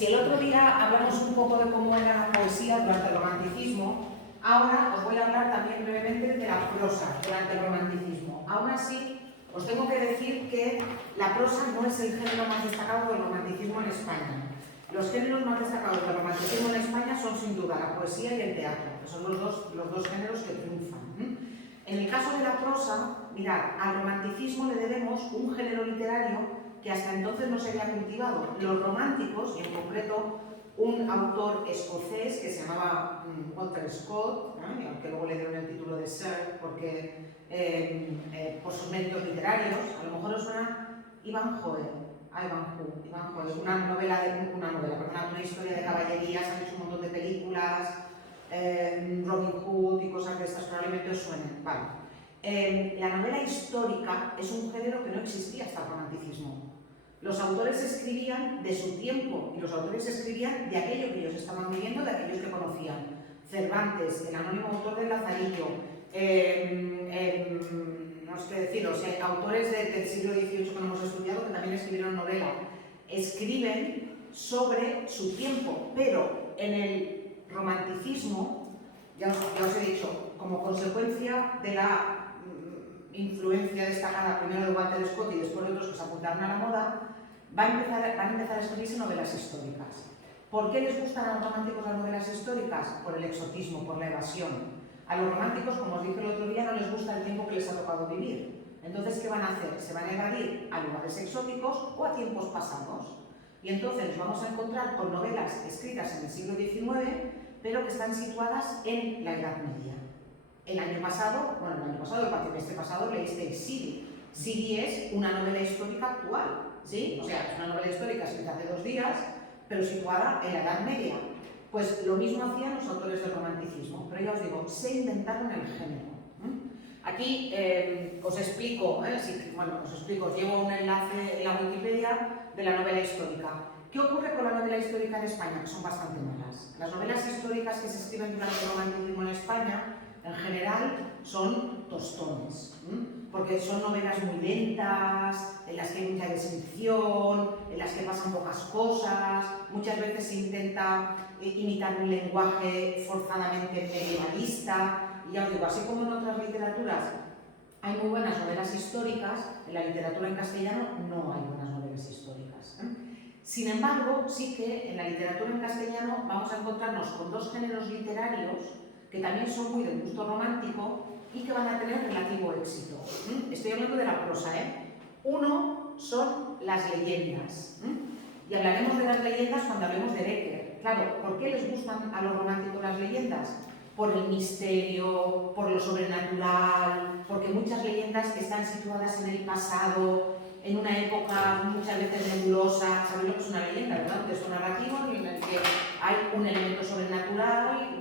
Si el otro día hablamos un poco de cómo era la poesía durante el romanticismo, ahora os voy a hablar también brevemente de la prosa durante el romanticismo. Aún así, os tengo que decir que la prosa no es el género más destacado del romanticismo en España. Los géneros más destacados del romanticismo en España son sin duda la poesía y el teatro, que son los dos géneros que triunfan. En el caso de la prosa, mirad, al romanticismo le debemos un género literario que hasta entonces no se había cultivado. Los románticos, y en concreto un autor escocés que se llamaba Walter Scott, aunque luego le dieron el título de Sir porque por sus méritos literarios, a lo mejor os suena Ivanhoe, una historia de caballerías, han hecho un montón de películas, Robin Hood y cosas de estas, probablemente os suenen. Vale. La novela histórica es un género que no existía hasta el romanticismo. Los autores escribían de su tiempo y los autores escribían de aquello que ellos estaban viviendo, de aquellos que conocían. Cervantes, el anónimo autor del Lazarillo, no sé qué deciros, autores del siglo XVIII que no hemos estudiado que también escribieron novela, escriben sobre su tiempo, pero en el romanticismo, ya os he dicho, como consecuencia de la influencia destacada primero de Walter Scott y después de otros que se apuntaron a la moda, van a empezar a escribirse novelas históricas. ¿Por qué les gustan a los románticos las novelas históricas? Por el exotismo, por la evasión. A los románticos, como os dije el otro día, no les gusta el tiempo que les ha tocado vivir. Entonces, ¿qué van a hacer? Se van a evadir a lugares exóticos o a tiempos pasados. Y entonces nos vamos a encontrar con novelas escritas en el siglo XIX, pero que están situadas en la Edad Media. El cuatrimestre pasado leísteis Sidi. Sidi es una novela histórica actual, ¿sí? O sea, es una novela histórica escrita hace 2 días, pero situada en la Edad Media. Pues lo mismo hacían los autores del romanticismo, pero ya os digo, se inventaron el género. Aquí os explico, os llevo un enlace en la Wikipedia de la novela histórica. ¿Qué ocurre con la novela histórica en España? Que son bastante malas. Las novelas históricas que se escriben durante el romanticismo en España, en general, son tostones, porque son novelas muy lentas, en las que hay mucha descripción, en las que pasan pocas cosas, muchas veces se intenta imitar un lenguaje forzadamente medievalista, y ya os digo, así como en otras literaturas hay muy buenas novelas históricas, en la literatura en castellano no hay buenas novelas históricas. Sin embargo, sí que en la literatura en castellano vamos a encontrarnos con 2 géneros literarios que también son muy del gusto romántico y que van a tener relativo éxito. Estoy hablando de la prosa, Uno son las leyendas. Y hablaremos de las leyendas cuando hablemos de Becker. Claro, ¿por qué les gustan a los románticos las leyendas? Por el misterio, por lo sobrenatural, porque muchas leyendas están situadas en el pasado, en una época muchas veces nebulosa. ¿Sabéis lo que es una leyenda, verdad? Un texto narrativo en el que hay un elemento sobrenatural,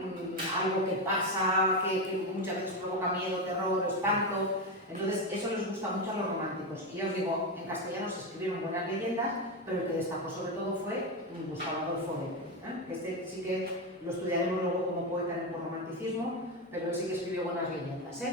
algo que pasa, que muchas veces provoca miedo, terror, espanto. Entonces, eso les gusta mucho a los románticos. Y ya os digo, en castellano se escribieron buenas leyendas, pero el que destacó sobre todo fue Gustavo Adolfo Bécquer. Este sí que lo estudiaremos luego como poeta en el romanticismo, pero él sí que escribió buenas leyendas.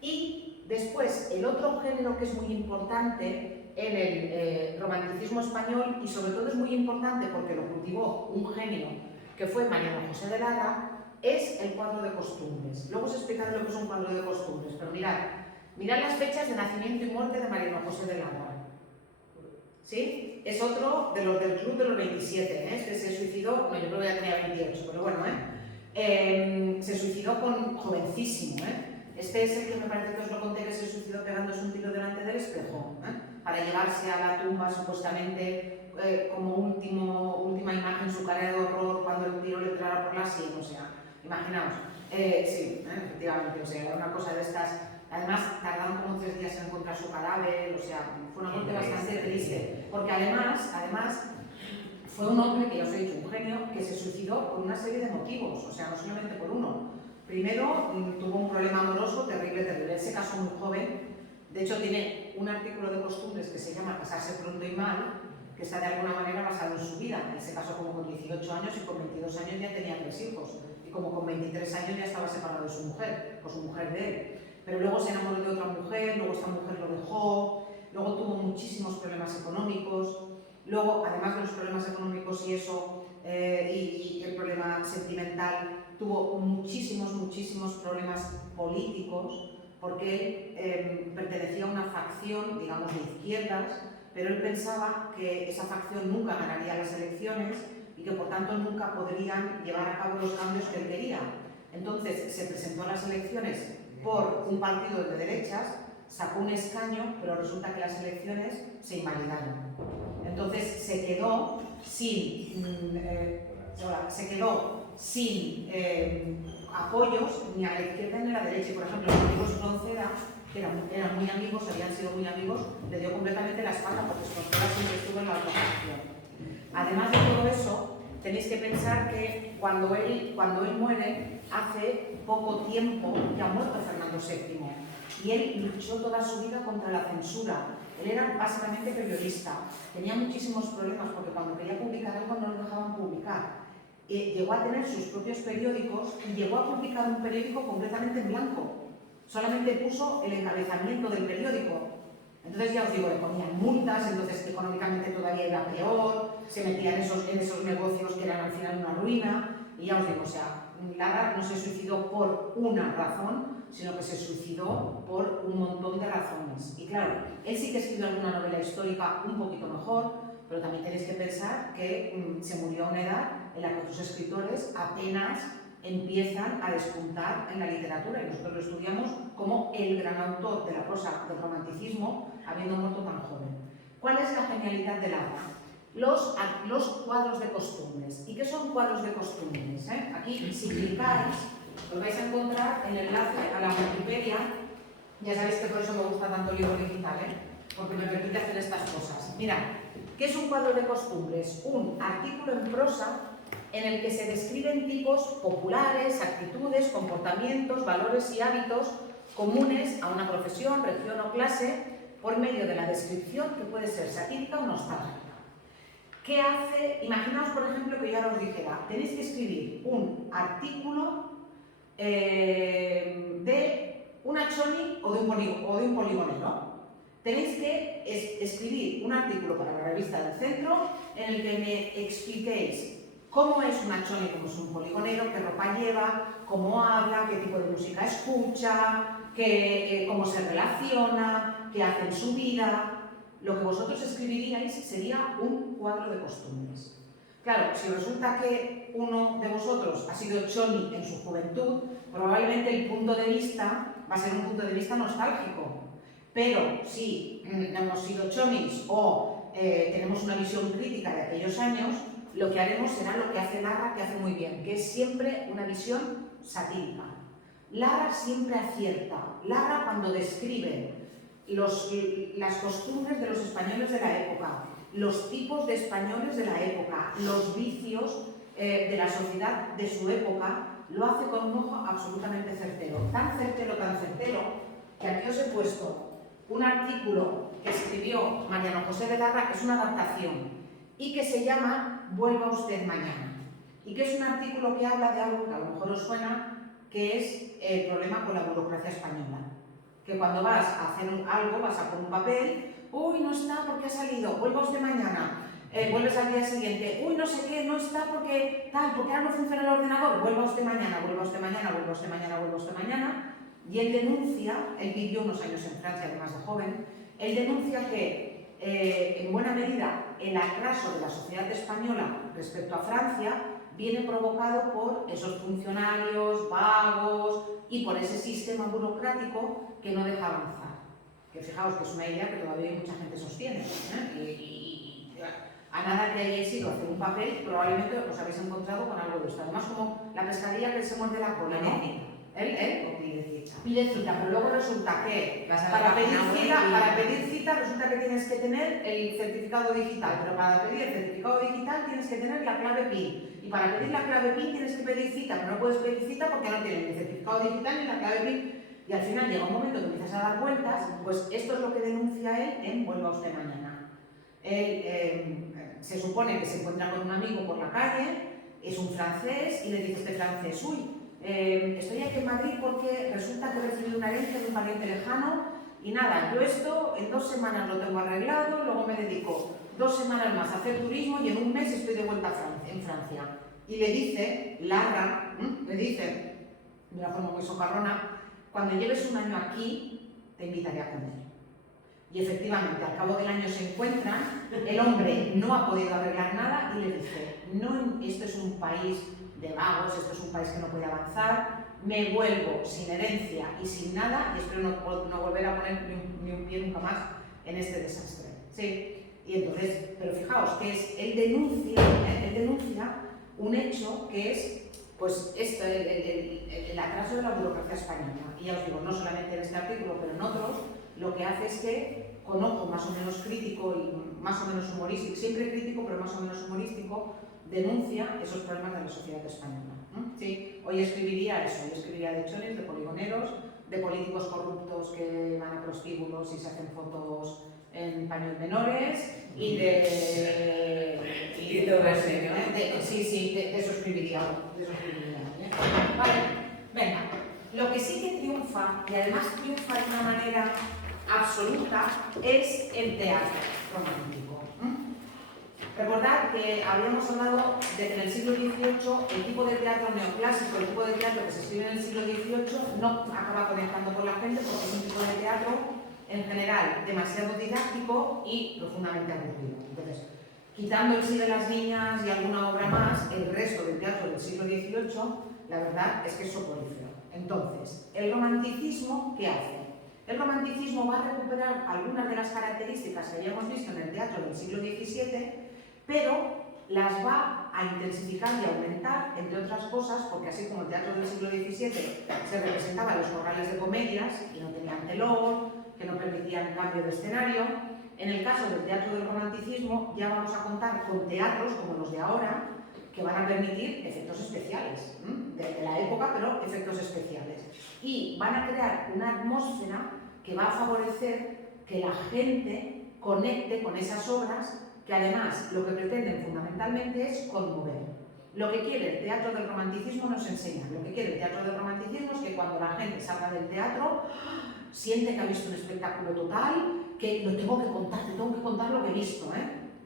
Y después, el otro género que es muy importante en el romanticismo español, y sobre todo es muy importante porque lo cultivó un genio que fue Mariano José de Larra, es el cuadro de costumbres. Luego os explicaré lo que es un cuadro de costumbres, pero mirad las fechas de nacimiento y muerte de Mariano José de Larra. ¿Sí? Es otro de los del club de los 27, Este se suicidó, yo creo que ya tenía 28, pero bueno, se suicidó jovencísimo, Este es el que me parece que os lo conté, que se suicidó pegándose un tiro delante del espejo, para llevarse a la tumba supuestamente como última imagen su cara de horror cuando el tiro le entrara por la sien, o sea, imaginaos. Sí, efectivamente, o sea, era una cosa de estas. Además, tardaron como 3 días en encontrar su cadáver, o sea, fue una muerte bastante triste, porque además fue un hombre, que ya os he dicho, un genio, que se suicidó por una serie de motivos, o sea, no solamente por uno. Primero, tuvo un problema amoroso terrible, él se casó muy joven, de hecho tiene un artículo de costumbres que se llama Casarse pronto y mal, que está de alguna manera basado en su vida. Él se casó como con 18 años y con 22 años ya tenía 3 hijos, y como con 23 años ya estaba separado de su mujer, o su mujer de él. Pero luego se enamoró de otra mujer, luego esta mujer lo dejó, luego tuvo muchísimos problemas económicos, Luego, además de los problemas económicos y eso, y el problema sentimental, tuvo muchísimos problemas políticos, porque él pertenecía a una facción, digamos, de izquierdas, pero él pensaba que esa facción nunca ganaría las elecciones y que por tanto nunca podrían llevar a cabo los cambios que él quería. Entonces se presentó a las elecciones por un partido de derechas, sacó un escaño, pero resulta que las elecciones se invalidaron. Entonces se quedó sin apoyos ni a la izquierda ni a la derecha. Por ejemplo, los amigos Espronceda, que eran muy amigos, habían sido muy amigos, le dio completamente la espalda porque Espronceda siempre estuvo en la oposición. Además de todo eso, tenéis que pensar que cuando él muere, hace poco tiempo que ha muerto Fernando VII, y él luchó toda su vida contra la censura. Él era básicamente periodista, tenía muchísimos problemas porque cuando quería publicar algo no lo dejaban publicar. Llegó a tener sus propios periódicos y llegó a publicar un periódico completamente en blanco. Solamente puso el encabezamiento del periódico. Entonces ya os digo, le ponían multas, entonces económicamente todavía era peor, se metía en esos negocios que eran al final una ruina, y ya os digo, o sea, Larra no se suicidó por una razón, sino que se suicidó por un montón de razones. Y claro, él sí que escribió alguna novela histórica un poquito mejor, pero también tenéis que pensar que se murió a una edad en la que otros escritores apenas empiezan a despuntar en la literatura, y nosotros lo estudiamos como el gran autor de la prosa del romanticismo, habiendo muerto tan joven. ¿Cuál es la genialidad de Larra? Los cuadros de costumbres. ¿Y qué son cuadros de costumbres? Aquí, si clicáis, os vais a encontrar el enlace a la Wikipedia. Ya sabéis que por eso me gusta tanto el libro digital, porque me permite hacer estas cosas. Mirad, ¿qué es un cuadro de costumbres? Un artículo en prosa en el que se describen tipos populares, actitudes, comportamientos, valores y hábitos comunes a una profesión, región o clase por medio de la descripción que puede ser satírica o nostálgica. ¿Qué hace? Imaginaos, por ejemplo, que yo ahora os dijera, tenéis que escribir un artículo de una choni o de un poligonero. Tenéis que escribir un artículo para la revista del centro en el que me expliquéis cómo es una choni, cómo es un poligonero, qué ropa lleva, cómo habla, qué tipo de música escucha, cómo se relaciona, qué hace en su vida. Lo que vosotros escribiríais sería un cuadro de costumbres. Claro, si resulta que uno de vosotros ha sido choni en su juventud, probablemente el punto de vista va a ser un punto de vista nostálgico. Pero si no hemos sido chonis o tenemos una visión crítica de aquellos años, lo que haremos será lo que hace Larra, que hace muy bien, que es siempre una visión satírica. Larra siempre acierta. Larra, cuando describe las costumbres de los españoles de la época, los tipos de españoles de la época, los vicios de la sociedad de su época, lo hace con un ojo absolutamente certero. Tan certero, que aquí os he puesto un artículo que escribió Mariano José de Larra, que es una adaptación, y que se llama Vuelva usted mañana. Y que es un artículo que habla de algo que a lo mejor os suena, que es el problema con la burocracia española. Que cuando vas a hacer algo, vas a por un papel, uy, no está porque ha salido, vuelva usted mañana, vuelves al día siguiente, uy, no sé qué, no está porque tal, porque ahora no funciona el ordenador, vuelva usted mañana, vuelva usted mañana, vuelva usted mañana, vuelva usted mañana. Y él denuncia, él vivió unos años en Francia, además de joven, él denuncia que en buena medida el atraso de la sociedad española respecto a Francia viene provocado por esos funcionarios vagos y por ese sistema burocrático que no deja avanzar. Que fijaos que es una idea que todavía mucha gente sostiene. Y a nada que hayáis ido a hacer un papel, probablemente os habéis encontrado con algo de esto. Además, como la pescadilla que se muerde la cola, ¿no? Pide cita, pero luego resulta que para pedir cita resulta que tienes que tener el certificado digital, pero para pedir el certificado digital tienes que tener la clave PIN, y para pedir la clave PIN tienes que pedir cita, pero no puedes pedir cita porque no tienes ni el certificado digital ni la clave PIN, y al final llega un momento que empiezas a dar cuentas. Pues esto es lo que denuncia él en Vuelva usted mañana. Él se supone que se encuentra con un amigo por la calle, es un francés, y le dice este francés, uy, estoy aquí en Madrid porque resulta que he recibido una herencia de un pariente lejano y nada, yo esto en 2 semanas lo tengo arreglado, luego me dedico 2 semanas más a hacer turismo y en un mes estoy de vuelta en Francia. Y le dice, Lara, le dice, de una forma muy socarrona, cuando lleves un año aquí, te invitaré a comer. Y efectivamente, al cabo del año se encuentran, el hombre no ha podido arreglar nada y le dice, no, esto es un país de vagos, esto es un país que no puede avanzar, me vuelvo sin herencia y sin nada y espero no volver a poner ni un pie nunca más en este desastre. ¿Sí? Y entonces, pero fijaos que es, él denuncia un hecho que es pues esto, el atraso de la burocracia española. Y ya os digo, no solamente en este artículo, pero en otros, lo que hace es que, con ojo más o menos crítico y más o menos humorístico, siempre crítico, pero más o menos humorístico, denuncia esos problemas de la sociedad española. ¿Sí? Hoy escribiría eso, hoy escribiría de chones, de poligoneros, de políticos corruptos que van a prostíbulos y se hacen fotos en paños menores y de eso escribiría, Vale, venga, lo que sí que triunfa, y además triunfa de una manera absoluta, es el teatro romántico. Recordad que habíamos hablado de que en el siglo XVIII el tipo de teatro neoclásico, el tipo de teatro que se escribe en el siglo XVIII no acaba conectando con la gente porque es un tipo de teatro en general demasiado didáctico y profundamente aburrido. Entonces, quitando el Sí de las niñas y alguna obra más, el resto del teatro del siglo XVIII, la verdad es que es soporífero. Entonces, ¿el romanticismo qué hace? El romanticismo va a recuperar algunas de las características que habíamos visto en el teatro del siglo XVII, pero las va a intensificar y aumentar, entre otras cosas, porque así como el teatro del siglo XVII se representaba en los corrales de comedias y no tenían telón, que no permitían cambio de escenario, en el caso del teatro del romanticismo ya vamos a contar con teatros como los de ahora, que van a permitir efectos especiales, de la época, pero efectos especiales. Y van a crear una atmósfera que va a favorecer que la gente conecte con esas obras que además lo que pretenden fundamentalmente es conmover. Lo que quiere el teatro del romanticismo nos enseña. Lo que quiere el teatro del romanticismo es que cuando la gente salga del teatro siente que ha visto un espectáculo total, que lo tengo que contar lo que he visto,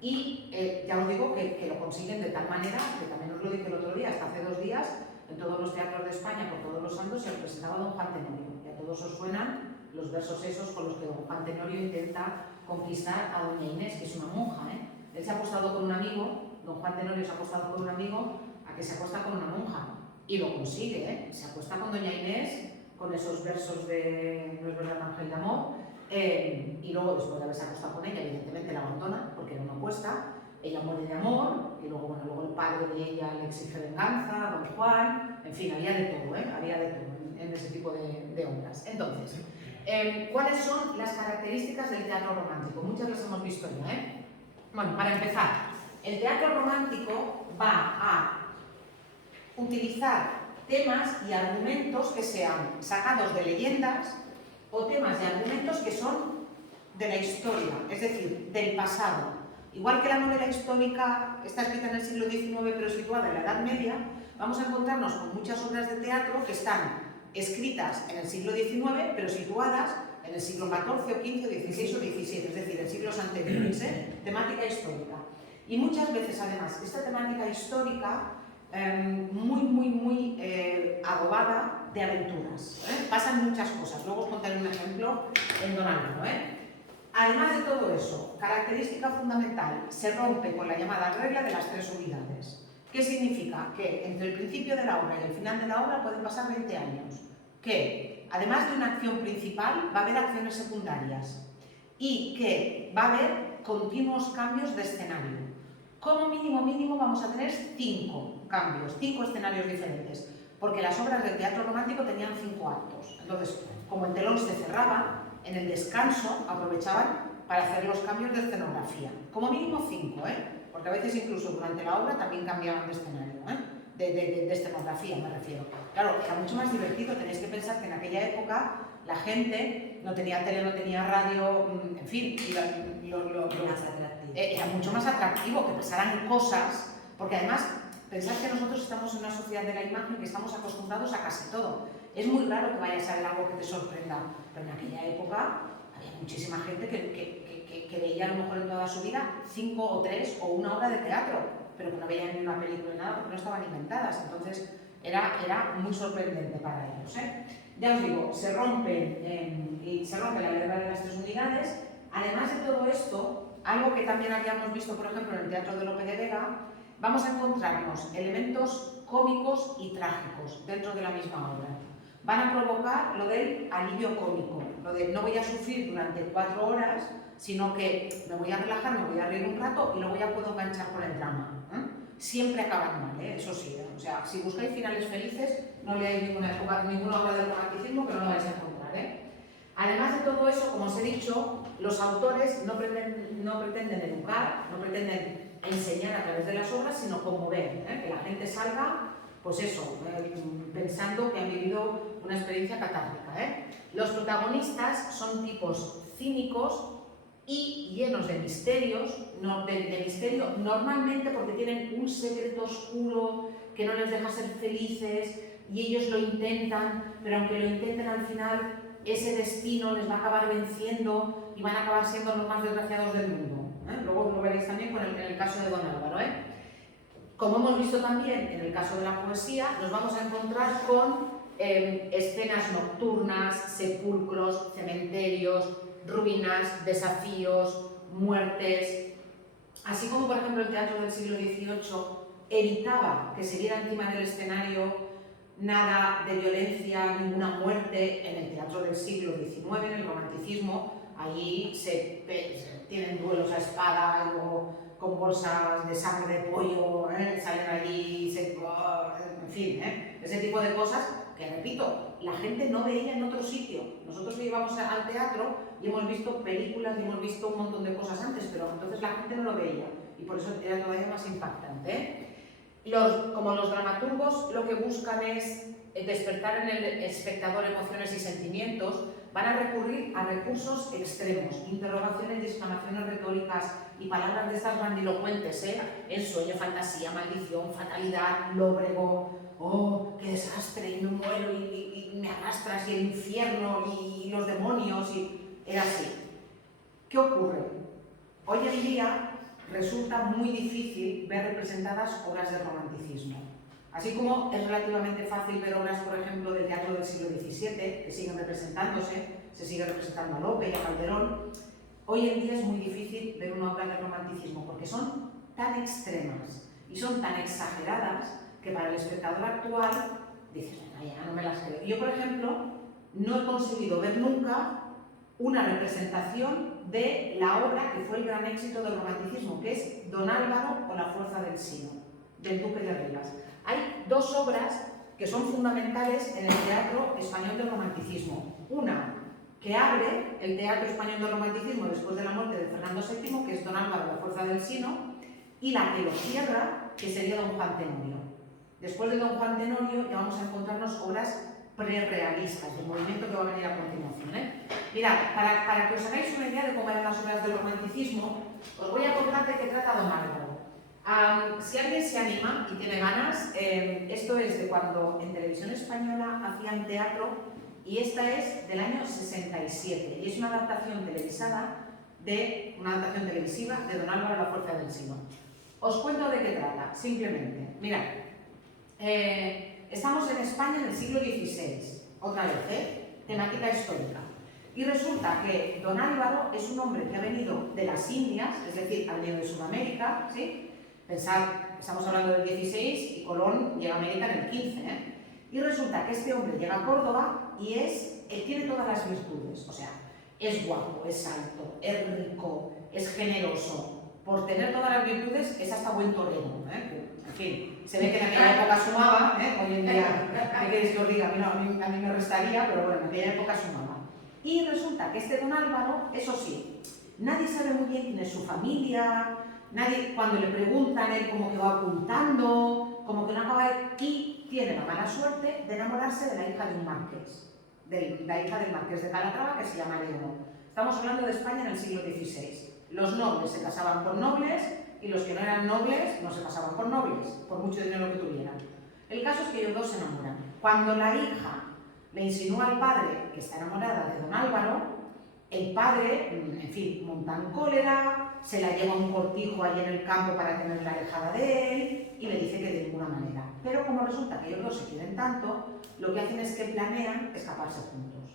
Y ya os digo que lo consiguen de tal manera, que también os lo dije el otro día, hasta hace 2 días, en todos los teatros de España, por todos los santos, se representaba Don Juan Tenorio. Y a todos os suenan los versos esos con los que Don Juan Tenorio intenta conquistar a Doña Inés, que es una monja, Él se ha acostado con un amigo, Don Juan Tenorio se ha acostado con un amigo a que se acuesta con una monja. Y lo consigue, Se acuesta con Doña Inés, con esos versos de No es verdad, ángel de amor, y luego, después de haberse acostado con ella, evidentemente la abandona, porque era una apuesta, ella muere de amor, y luego el padre de ella le exige venganza, Don Juan, en fin, había de todo, Había de todo en ese tipo de obras. Entonces, ¿cuáles son las características del teatro romántico? Muchas las hemos visto ya, Bueno, para empezar, el teatro romántico va a utilizar temas y argumentos que sean sacados de leyendas o temas y argumentos que son de la historia, es decir, del pasado. Igual que la novela histórica está escrita en el siglo XIX pero situada en la Edad Media, vamos a encontrarnos con muchas obras de teatro que están escritas en el siglo XIX pero situadas en el siglo XIV o XV, XVI o XVII, es decir, en siglos anteriores, temática histórica. Y muchas veces, además, esta temática histórica muy adobada de aventuras. Pasan muchas cosas, luego os contaré un ejemplo en Don Álvaro. Además de todo eso, característica fundamental, se rompe con la llamada regla de las 3 unidades. ¿Qué significa? Que entre el principio de la obra y el final de la obra pueden pasar 20 años. Que además de una acción principal, va a haber acciones secundarias y que va a haber continuos cambios de escenario. Como mínimo vamos a tener 5 cambios, 5 escenarios diferentes, porque las obras del teatro romántico tenían 5 actos. Entonces, como el telón se cerraba, en el descanso aprovechaban para hacer los cambios de escenografía. Como mínimo 5, porque a veces incluso durante la obra también cambiaban de escenario, de escenografía me refiero. Claro, era mucho más divertido, tenéis que pensar que en aquella época la gente no tenía tele, no tenía radio, en fin, era mucho más atractivo que pasaran cosas, porque además, pensad que nosotros estamos en una sociedad de la imagen que estamos acostumbrados a casi todo. Es muy raro que vayas a ver algo que te sorprenda, pero en aquella época había muchísima gente que veía a lo mejor en toda su vida 5 o 3 o 1 hora de teatro, pero que no veían ni una película ni nada porque no estaban inventadas. Entonces era muy sorprendente para ellos. Ya os digo, se rompe la letra de las 3 unidades. Además de todo esto, algo que también habíamos visto, por ejemplo, en el Teatro de Lope de Vega, vamos a encontrarnos elementos cómicos y trágicos dentro de la misma obra. Van a provocar lo del alivio cómico, lo de no voy a sufrir durante 4 horas, sino que me voy a relajar, me voy a reír un rato y luego ya puedo enganchar con el drama. Siempre acaban mal, eso sí. O sea, si buscáis finales felices, no leáis ninguna obra del romanticismo que no lo vais a encontrar. Además de todo eso, como os he dicho, los autores no pretenden educar, no pretenden enseñar a través de las obras, sino conmover, que la gente salga, pues eso, pensando que han vivido una experiencia catártica. Los protagonistas son tipos cínicos y llenos de misterios, de misterio, normalmente porque tienen un secreto oscuro que no les deja ser felices y ellos lo intentan, pero aunque lo intenten al final, ese destino les va a acabar venciendo y van a acabar siendo los más desgraciados del mundo. Luego lo veréis también en el caso de Don Álvaro. Como hemos visto también en el caso de la poesía, nos vamos a encontrar con escenas nocturnas, sepulcros, cementerios, ruinas, desafíos, muertes. Así como, por ejemplo, el teatro del siglo XVIII evitaba que se viera encima del escenario nada de violencia, ninguna muerte, en el teatro del siglo XIX, en el romanticismo, allí se tienen duelos a espada, y luego con bolsas de sangre de pollo, salen allí, en fin, ese tipo de cosas que, repito, la gente no veía en otro sitio. Nosotros íbamos al teatro y hemos visto películas y hemos visto un montón de cosas antes, pero entonces la gente no lo veía y por eso era todavía más impactante. Como los dramaturgos lo que buscan es despertar en el espectador emociones y sentimientos, van a recurrir a recursos extremos, interrogaciones y exclamaciones retóricas y palabras de estas grandilocuentes, ensueño, fantasía, maldición, fatalidad, lóbrego, oh, qué desastre, y me muero y me arrastras, y el infierno y los demonios, y era así. ¿Qué ocurre? Hoy en día resulta muy difícil ver representadas obras del romanticismo. Así como es relativamente fácil ver obras, por ejemplo, del teatro del siglo XVII, que siguen representándose, se sigue representando a Lope y a Calderón, hoy en día es muy difícil ver una obra del romanticismo porque son tan extremas y son tan exageradas que para el espectador actual dices, ya no me las creo. Yo, por ejemplo, no he conseguido ver nunca una representación de la obra que fue el gran éxito del romanticismo, que es Don Álvaro o La fuerza del sino, del Duque de Rivas. Hay 2 obras que son fundamentales en el teatro español del romanticismo. Una que abre el teatro español del romanticismo después de la muerte de Fernando VII, que es Don Álvaro, La fuerza del sino, y la que lo cierra, que sería Don Juan Tenorio. Después de Don Juan Tenorio ya vamos a encontrarnos obras prerrealistas, del movimiento que va a venir a continuación. Mirad, para que os hagáis una idea de cómo eran las obras del romanticismo, os voy a contar de qué trata Don Álvaro. Si alguien se anima y tiene ganas, esto es de cuando en televisión española hacían teatro, y esta es del año 67, y es una adaptación televisiva de Don Álvaro, La fuerza del sino. Os cuento de qué trata, simplemente. Mirad, estamos en España en el siglo XVI, otra vez, temática histórica. Y resulta que Don Álvaro es un hombre que ha venido de las Indias, es decir, ha venido de Sudamérica, ¿sí? Pensad, estamos hablando del 16 y Colón llega a América en el 15, Y resulta que este hombre llega a Córdoba y tiene todas las virtudes, o sea, es guapo, es alto, es rico, es generoso. Por tener todas las virtudes es hasta buen torero, En fin, se ve que en aquella época sumaba, hoy en día, ¿qué queréis que os diga? A mí me restaría, pero bueno, en aquella época sumaba. Y resulta que este Don Álvaro, eso sí, nadie sabe muy bien quién es su familia, nadie, cuando le preguntan, él como que va ocultando, como que no acaba y tiene la mala suerte de enamorarse de la hija de un marqués, de la hija del marqués de Calatrava, que se llama Leonor. Estamos hablando de España en el siglo XVI. Los nobles se casaban con nobles y los que no eran nobles no se casaban con nobles, por mucho dinero que tuvieran. El caso es que ellos 2 se enamoran. Cuando la hija le insinúa al padre que está enamorada de Don Álvaro, el padre, en fin, monta en cólera, se la lleva a un cortijo ahí en el campo para tenerla alejada de él y le dice que de ninguna manera. Pero como resulta que ellos dos se quieren tanto, lo que hacen es que planean escaparse juntos.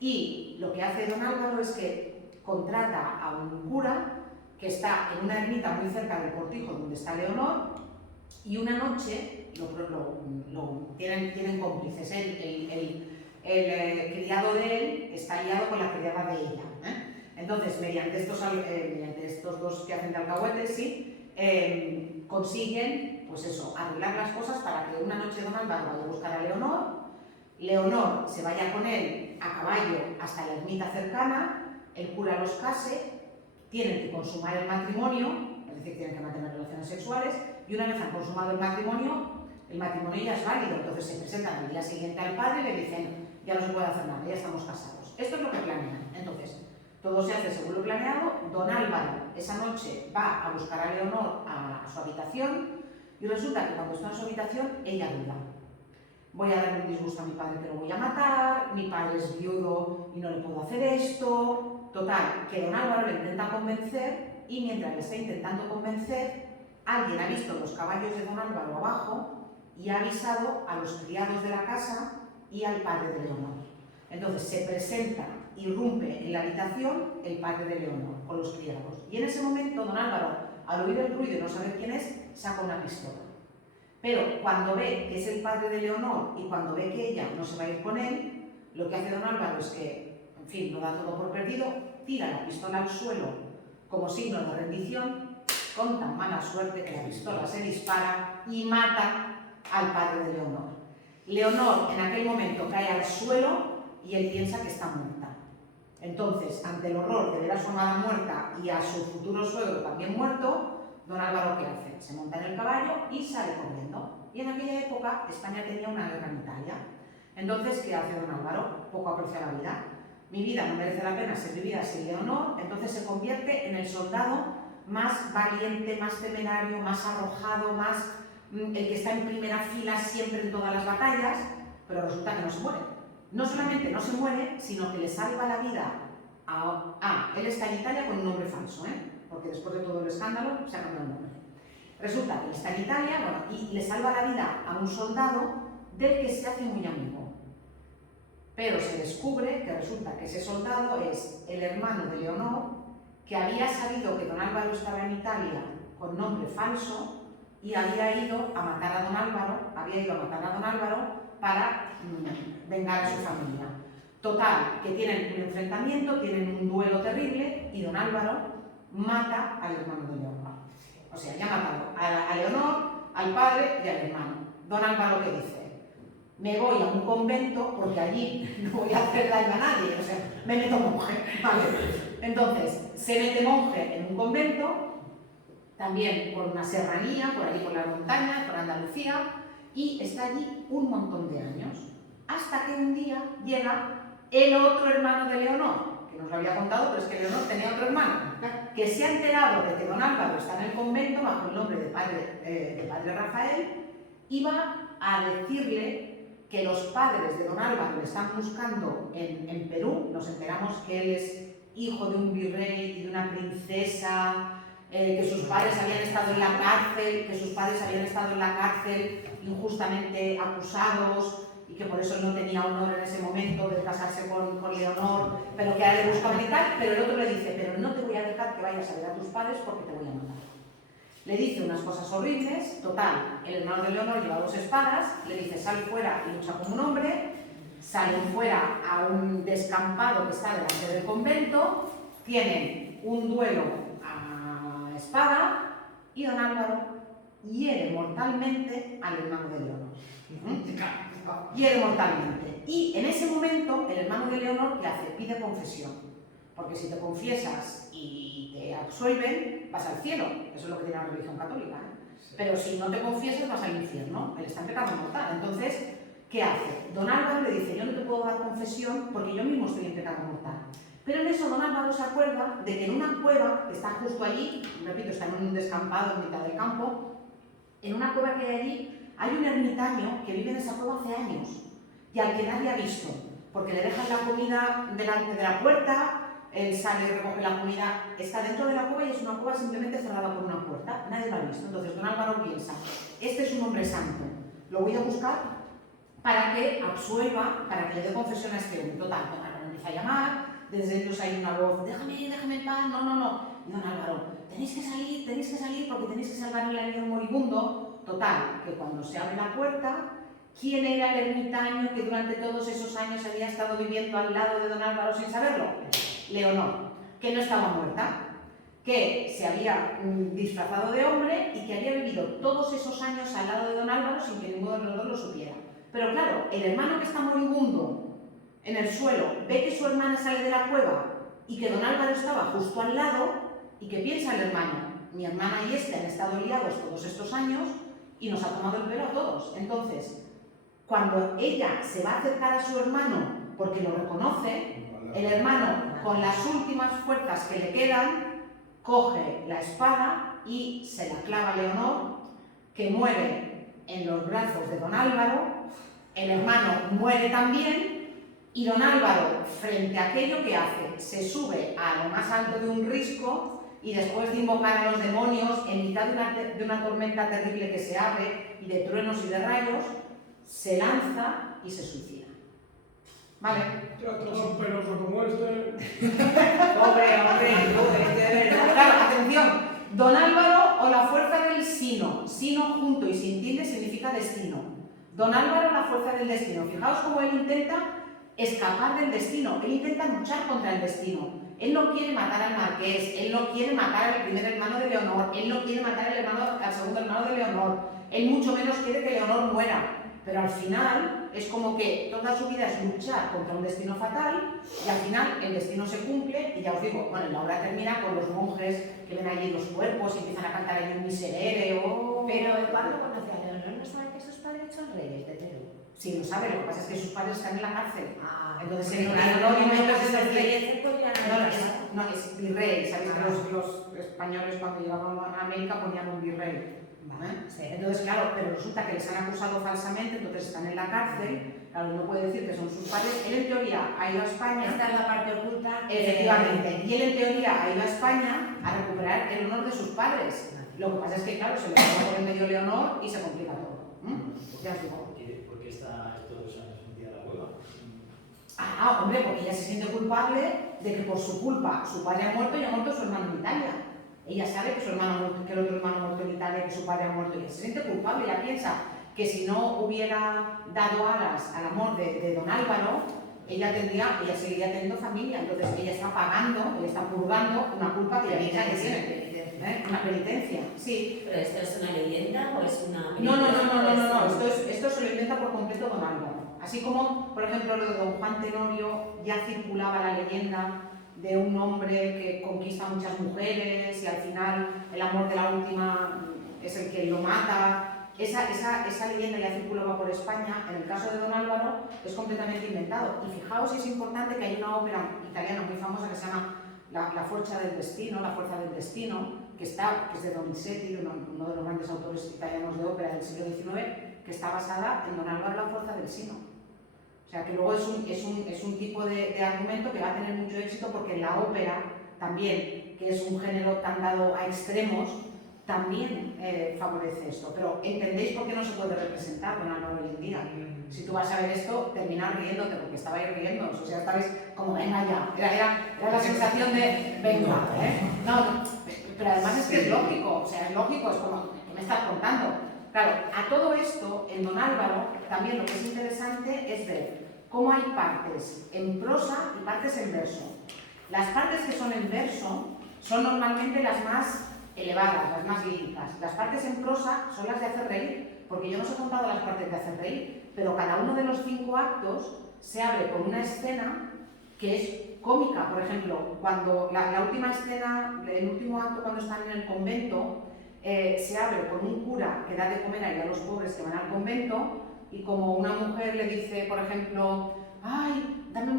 Y lo que hace don Álvaro es que contrata a un cura que está en una ermita muy cerca del cortijo donde está Leonor, y una noche tienen cómplices. El criado de él está liado con la criada de ella. Entonces, mediante estos dos que hacen de alcahuetes, ¿sí? Consiguen, pues eso, arreglar las cosas para que una noche don Álvaro vaya a buscar a Leonor se vaya con él a caballo hasta la ermita cercana, el cura los case, tienen que consumar el matrimonio, es decir, tienen que mantener relaciones sexuales, y una vez han consumado el matrimonio ya es válido. Entonces se presentan al día siguiente al padre y le dicen: ya no se puede hacer nada, ya estamos casados. Esto es lo que planean. Entonces, todo se hace según lo planeado. Don Álvaro esa noche va a buscar a Leonor a su habitación, y resulta que cuando está en su habitación ella duda. Voy a darle un disgusto a mi padre que lo voy a matar, mi padre es viudo y no le puedo hacer esto. Total, que don Álvaro le intenta convencer, y mientras le está intentando convencer, alguien ha visto los caballos de don Álvaro abajo y ha avisado a los criados de la casa y al padre de Leonor. Entonces se presenta, irrumpe en la habitación el padre de Leonor con los criados. Y en ese momento don Álvaro, al oír el ruido y no saber quién es, saca una pistola. Pero cuando ve que es el padre de Leonor y cuando ve que ella no se va a ir con él, lo que hace don Álvaro es que, en fin, lo da todo por perdido, tira la pistola al suelo como signo de rendición, con tan mala suerte que la pistola se dispara y mata al padre de Leonor. Leonor en aquel momento cae al suelo y él piensa que está muerta. Entonces, ante el horror de ver a su amada muerta y a su futuro suegro también muerto, don Álvaro, ¿qué hace? Se monta en el caballo y sale corriendo. Y en aquella época España tenía una guerra en Italia. Entonces, ¿qué hace don Álvaro? Poco aprecia la vida. Mi vida no merece la pena ser vivida sin Leonor. Entonces se convierte en el soldado más valiente, más temerario, más arrojado, el que está en primera fila siempre en todas las batallas, pero resulta que no se muere. No solamente no se muere, sino que le salva la vida él está en Italia con un nombre falso, porque después de todo el escándalo se ha cambiado el nombre. Resulta que él está en Italia, y le salva la vida a un soldado del que se hace muy amigo. Pero se descubre que resulta que ese soldado es el hermano de Leonor, que había sabido que don Álvaro estaba en Italia con nombre falso y había ido a matar a don Álvaro para vengar a su familia. Total, que tienen un enfrentamiento, tienen un duelo terrible y don Álvaro mata al hermano de Leonor. O sea, ya ha matado a Leonor, al padre y al hermano. Don Álvaro, ¿qué dice? Me voy a un convento porque allí no voy a hacer daño a nadie, o sea, me meto monje, ¿vale? Entonces, se mete monje en un convento, también por una serranía, por allí por las montañas, por Andalucía, y está allí un montón de años, hasta que un día llega el otro hermano de Leonor, que nos lo había contado, pero es que Leonor tenía otro hermano, que se ha enterado de que don Álvaro está en el convento bajo el nombre de padre Rafael, y va a decirle que los padres de don Álvaro le están buscando en Perú. Nos enteramos que él es hijo de un virrey y de una princesa, que sus padres habían estado en la cárcel, injustamente acusados, y que por eso no tenía honor en ese momento de casarse con Leonor, pero que a él le buscaban y tal. Pero el otro le dice: pero no te voy a dejar que vayas a ver a tus padres porque te voy a matar. Le dice unas cosas horribles. Total, el hermano de Leonor lleva 2 espadas, le dice: sal fuera y lucha como un hombre. Salen fuera a un descampado que está delante del convento, tienen un duelo a espada y don Álvaro hiere mortalmente al hermano de Leonor. Hiere mortalmente. Y en ese momento el hermano de Leonor, ¿qué hace? Pide confesión. Porque si te confiesas y te absuelven, vas al cielo. Eso es lo que tiene la religión católica, Pero si no te confiesas, vas al infierno. Él está en pecado mortal. Entonces, ¿qué hace? Don Álvaro le dice: yo no te puedo dar confesión porque yo mismo estoy en pecado mortal. Pero en eso don Álvaro se acuerda de que en una cueva que está justo allí, repito, está en un descampado en mitad del campo, en una cueva que hay allí, hay un ermitaño que vive en esa cueva hace años y al que nadie ha visto, porque le dejan la comida delante de la puerta, él sale y recoge la comida, está dentro de la cueva y es una cueva simplemente cerrada por una puerta, nadie lo ha visto. Entonces don Álvaro piensa, este es un hombre santo, lo voy a buscar para que absuelva, para que le dé confesión a este hombre. Total, don Álvaro empieza a llamar, desde ellos hay una voz, déjame en paz, no. Y don Álvaro, tenéis que salir porque tenéis que salvar al niño moribundo. Total, que cuando se abre la puerta, ¿quién era el ermitaño que durante todos esos años había estado viviendo al lado de don Álvaro sin saberlo? Leonor, que no estaba muerta, que se había disfrazado de hombre y que había vivido todos esos años al lado de don Álvaro sin que ninguno de los dos lo supiera. Pero claro, el hermano que está moribundo en el suelo ve que su hermana sale de la cueva y que don Álvaro estaba justo al lado y que piensa el hermano, mi hermana y este han estado liados todos estos años y nos ha tomado el pelo a todos. Entonces, cuando ella se va a acercar a su hermano porque lo reconoce, el hermano, con las últimas fuerzas que le quedan, coge la espada y se la clava a Leonor, que muere en los brazos de don Álvaro. El hermano muere también y don Álvaro, frente a aquello que hace, se sube a lo más alto de un risco y después de invocar a los demonios, en mitad de una tormenta terrible que se abre y de truenos y de rayos, se lanza y se suicida. ¿Vale? Ya todo un penoso como este. Pobre, de verdad. Claro, atención. Don Álvaro o la fuerza del sino. Sino junto y sin tilde significa destino. Don Álvaro, la fuerza del destino. Fijaos cómo él intenta escapar del destino. Él intenta luchar contra el destino. Él no quiere matar al marqués, él no quiere matar al primer hermano de Leonor, él no quiere matar al segundo hermano de Leonor, él mucho menos quiere que Leonor muera. Pero al final es como que toda su vida es luchar contra un destino fatal y al final el destino se cumple y ya os digo, bueno, la obra termina con los monjes que ven allí los cuerpos y empiezan a cantar allí un miserere o... Pero cuando conoce a Leonor, ¿no sabe que sus padres son reyes de Perú? Sí, lo sabe, lo que pasa es que sus padres están en la cárcel. Entonces en no es virrey, sabéis que los españoles cuando llegaban a América ponían un virrey. Sí. Entonces, claro, pero resulta que les han acusado falsamente, entonces están en la cárcel, claro, no puede decir que son sus padres. Él en teoría ha ido a España. Esta es la parte oculta. Efectivamente, y él en teoría ha ido a España a recuperar el honor de sus padres. Lo que pasa es que, claro, se le pone por el medio Leonor y se complica todo. Ya os digo. ¿Por qué está estos 2 años metida en la cueva? Hombre, porque ella se siente culpable de que por su culpa su padre ha muerto y ha muerto su hermano en Italia. Ella sabe que su hermano ha muerto, que el otro hermano ha muerto en Italia, que su padre ha muerto, y ella se siente culpable. Ella piensa que si no hubiera dado alas al amor de don Álvaro, ella seguiría teniendo familia. Entonces ella está pagando, ella está purgando una culpa que ella piensa que tiene. Una penitencia, sí. ¿Pero esto es una leyenda o es una...? No. Esto se lo inventa por completo don Álvaro. Así como, por ejemplo, lo de don Juan Tenorio, ya circulaba la leyenda de un hombre que conquista a muchas mujeres y al final el amor de la última es el que lo mata. Esa leyenda ya circulaba por España. En el caso de don Álvaro es completamente inventado. Y fijaos si es importante que hay una ópera italiana muy famosa que se llama La Fuerza del Destino, La Fuerza del Destino, que es de Donizetti, uno de los grandes autores italianos de ópera del siglo XIX, que está basada en don Álvaro, La Fuerza del Sino. O sea que luego es un tipo de argumento que va a tener mucho éxito porque la ópera también, que es un género tan dado a extremos, también favorece esto. Pero ¿entendéis por qué no se puede representar don Álvaro hoy en día? Si tú vas a ver esto, terminas riéndote porque estabais riendo, o sea, estabais como venga ya, era la sensación de venga, No, pero además es que es lógico, o sea, es lógico, es como, ¿qué me estás contando? Claro, a todo esto, en don Álvaro, también lo que es interesante es ver cómo hay partes en prosa y partes en verso. Las partes que son en verso son normalmente las más elevadas, las más líricas. Las partes en prosa son las de hacer reír, porque yo no os he contado las partes de hacer reír, pero cada uno de los 5 actos se abre con una escena que es cómica. Por ejemplo, cuando la última escena, el último acto cuando están en el convento, se abre con un cura que da de comer a los pobres que van al convento y como una mujer le dice, por ejemplo, ay, dame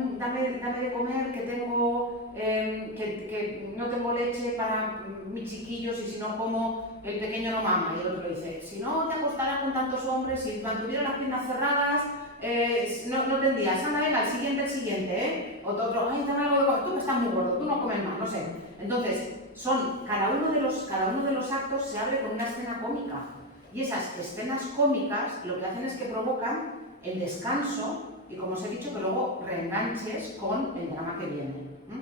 de comer que tengo, que no tengo leche para mis chiquillos y si no como, el pequeño no mama. Y el otro le dice, si no te acostarás con tantos hombres, si mantuvieran las piernas cerradas, no tendrías, anda, venga, el siguiente, ¿eh? Otro, ay, dame algo de comer, tú que estás muy gordo, tú no comes más, no sé. Entonces, cada uno de los actos se abre con una escena cómica. Y esas escenas cómicas lo que hacen es que provocan el descanso y, como os he dicho, que luego reenganches con el drama que viene.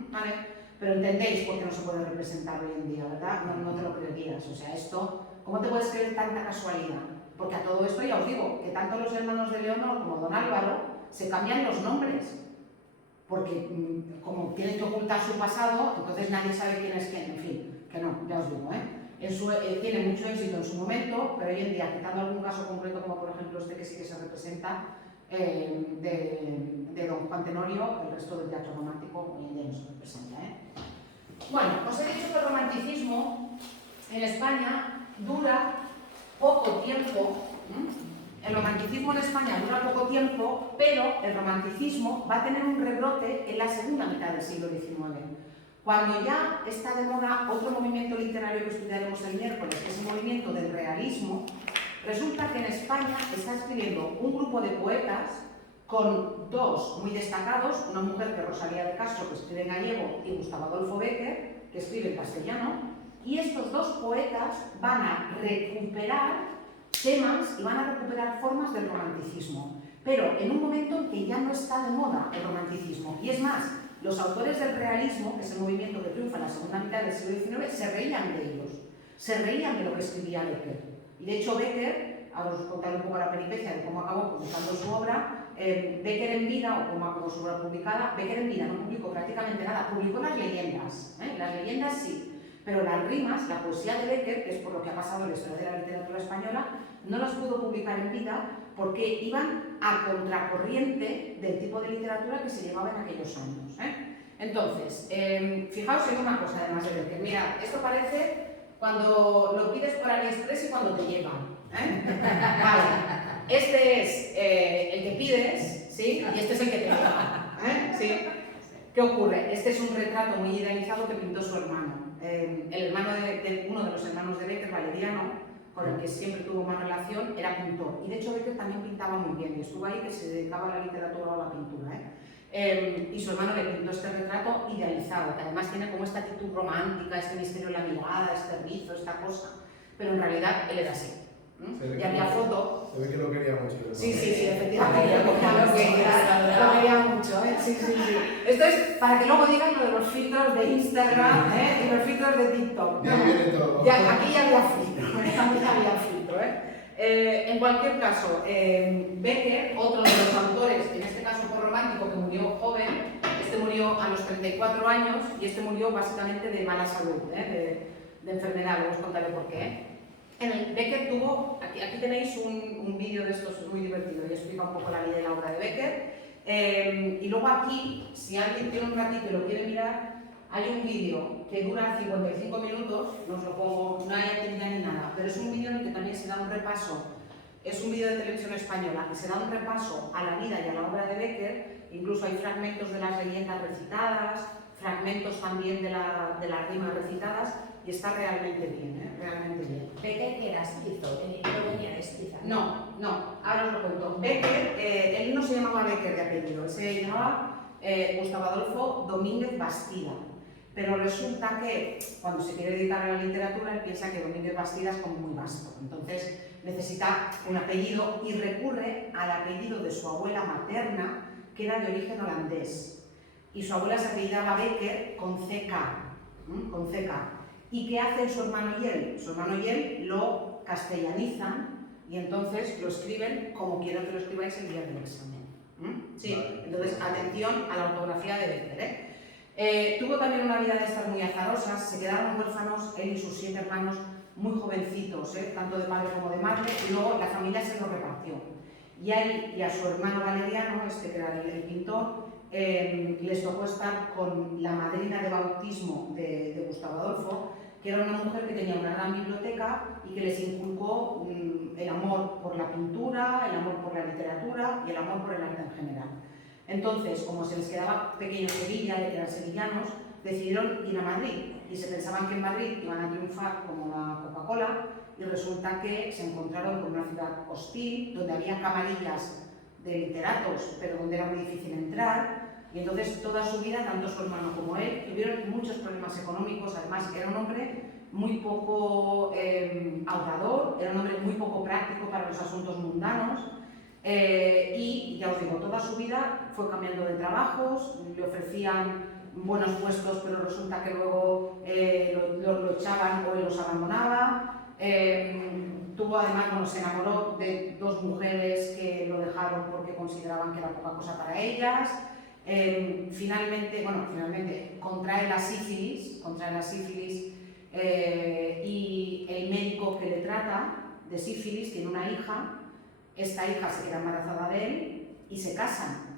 ¿Vale? Pero entendéis por qué no se puede representar hoy en día, ¿verdad? No te lo creerías. O sea, esto, ¿cómo te puedes creer tanta casualidad? Porque a todo esto ya os digo que tanto los hermanos de Leonor como don Álvaro se cambian los nombres. Porque como tienen que ocultar su pasado, entonces nadie sabe quién es quién. En fin, que no, ya os digo, tiene mucho éxito en su momento, pero hoy en día, quitando algún caso concreto, como por ejemplo este que sí que se representa, de don Juan Tenorio, el resto del teatro romántico hoy en día no se representa. Bueno, os he dicho que el romanticismo en España dura poco tiempo. El romanticismo en España dura poco tiempo, pero el romanticismo va a tener un rebrote en la segunda mitad del siglo XIX. Cuando ya está de moda otro movimiento literario que estudiaremos el miércoles, que es el movimiento del realismo, resulta que en España está escribiendo un grupo de poetas con dos muy destacados, una mujer que es Rosalía de Castro, que escribe en gallego, y Gustavo Adolfo Bécquer, que escribe en castellano, y estos dos poetas van a recuperar temas y van a recuperar formas del romanticismo, pero en un momento en que ya no está de moda el romanticismo. Y es más, los autores del realismo, que es el movimiento que triunfa en la segunda mitad del siglo XIX, se reían de ellos, se reían de lo que escribía Bécquer. Y de hecho Bécquer, ahora os contaré un poco la peripecia de cómo acabó publicando su obra, Bécquer en vida, o cómo acabó su obra publicada, Bécquer en vida no publicó prácticamente nada, publicó las leyendas sí, pero las rimas, la poesía de Bécquer, que es por lo que ha pasado en la historia de la literatura española, no las pudo publicar en vida porque iban a contracorriente del tipo de literatura que se llevaba en aquellos años. Entonces, fijaos en una cosa además de Bécquer. Mira, esto parece cuando lo pides por AliExpress y cuando te llegan. Vale, este es el que pides, ¿sí? Y este es el que te llega. ¿Sí? ¿Qué ocurre? Este es un retrato muy idealizado que pintó su hermano. El hermano uno de los hermanos de Bécquer, Valeriano, con el que siempre tuvo más relación, era pintor. Y de hecho Bécquer también pintaba muy bien, y estuvo ahí que se dedicaba a la literatura o a la pintura. Y su hermano le pintó este retrato idealizado, que además tiene como esta actitud romántica, este misterio en la mirada, este rizo, esta cosa. Pero en realidad él era así. Y había foto. Se ve que lo quería mucho. Sí, efectivamente. Lo quería mucho, Sí. Esto es para que luego digan lo de los filtros de Instagram y los filtros de TikTok. Ya viene todo. Aquí ya había filtro, En cualquier caso, Bécquer, otro de los autores, en este caso fue romántico, que murió joven, este murió a los 34 años y este murió básicamente de mala salud, de enfermedad, luego os contaré por qué. Bécquer tuvo, aquí tenéis un vídeo de estos muy divertido y explica un poco la vida y la obra de Bécquer. Y luego aquí, si alguien tiene un ratito y lo quiere mirar, hay un vídeo que dura 55 minutos, no os lo pongo, no hay actividad ni nada, pero es un vídeo en el que también se da un repaso, es un vídeo de televisión española, que se da un repaso a la vida y a la obra de Bécquer, incluso hay fragmentos de las leyendas recitadas, fragmentos también de las rimas recitadas, y está realmente bien, realmente bien. Bécquer que era escrito, no venía de escrita. No, ahora os lo cuento. Bécquer, él no se llamaba Bécquer de apellido, él se llamaba Gustavo Adolfo Domínguez Bastida. Pero resulta que cuando se quiere dedicar a la literatura, él piensa que Domínguez Bastida es como muy vasto. Entonces necesita un apellido y recurre al apellido de su abuela materna, que era de origen holandés. Y su abuela se apellidaba Bécquer con CK. ¿Y qué hacen su hermano y él? Su hermano y él lo castellanizan y entonces lo escriben como quiero que lo escribáis el día del examen. Sí, entonces atención a la ortografía de Bécquer. Tuvo también una vida de estas muy azarosas, se quedaron huérfanos él y sus 7 hermanos muy jovencitos, tanto de padre como de madre, y luego la familia se lo repartió. Y a él y a su hermano Valeriano, que era el pintor, les tocó estar con la madrina de bautismo de Gustavo Adolfo, que era una mujer que tenía una gran biblioteca y que les inculcó el amor por la pintura, el amor por la literatura y el amor por el arte en general. Entonces, como se les quedaba pequeño Sevilla, que eran sevillanos, decidieron ir a Madrid y se pensaban que en Madrid iban a triunfar como la Coca-Cola y resulta que se encontraron con una ciudad hostil, donde había camarillas de literatos, pero donde era muy difícil entrar, y entonces toda su vida, tanto su hermano como él, tuvieron muchos problemas económicos. Además, era un hombre muy poco ahorrador, era un hombre muy poco práctico para los asuntos mundanos, y ya os digo, toda su vida fue cambiando de trabajos, le ofrecían buenos puestos, pero resulta que luego lo echaban o él los abandonaba. Tuvo además, bueno, se enamoró de 2 mujeres que lo dejaron porque consideraban que era poca cosa para ellas. Finalmente contrae la sífilis, y el médico que le trata de sífilis tiene una hija. Esta hija se queda embarazada de él y se casan,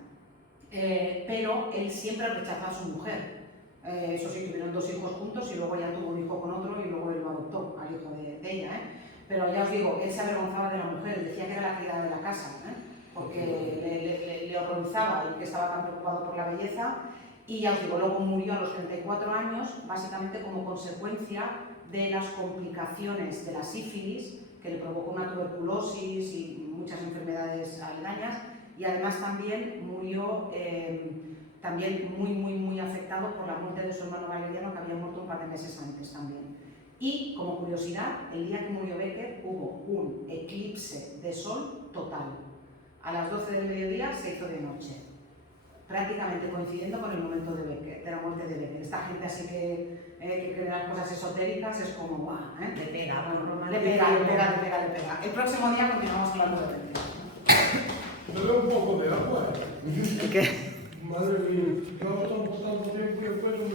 pero él siempre rechazó a su mujer. Eso sí, tuvieron 2 hijos juntos y luego ya tuvo un hijo con otro y luego él lo adoptó, al hijo de ella. Pero ya os digo, él se avergonzaba de la mujer, él decía que era la criada de la casa, porque le horrorizaba y que estaba tan preocupado por la belleza. Y ya os digo, luego murió a los 34 años, básicamente como consecuencia de las complicaciones de la sífilis, que le provocó una tuberculosis y muchas enfermedades aledañas, y además también murió muy afectado por la muerte de su hermano Valeriano, que había muerto un par de meses antes también. Y como curiosidad, el día que murió Becker hubo un eclipse de sol total. A las 12 del mediodía se hizo de noche, prácticamente coincidiendo con el momento de Becker, de la muerte de Becker. Esta gente así que cree las cosas esotéricas es como ¡guau! Le pega, bueno, Le pega. El próximo día continuamos hablando de Becker. Me veo un poco de agua. ¿Qué? Madre mía, llevamos tanto tiempo y después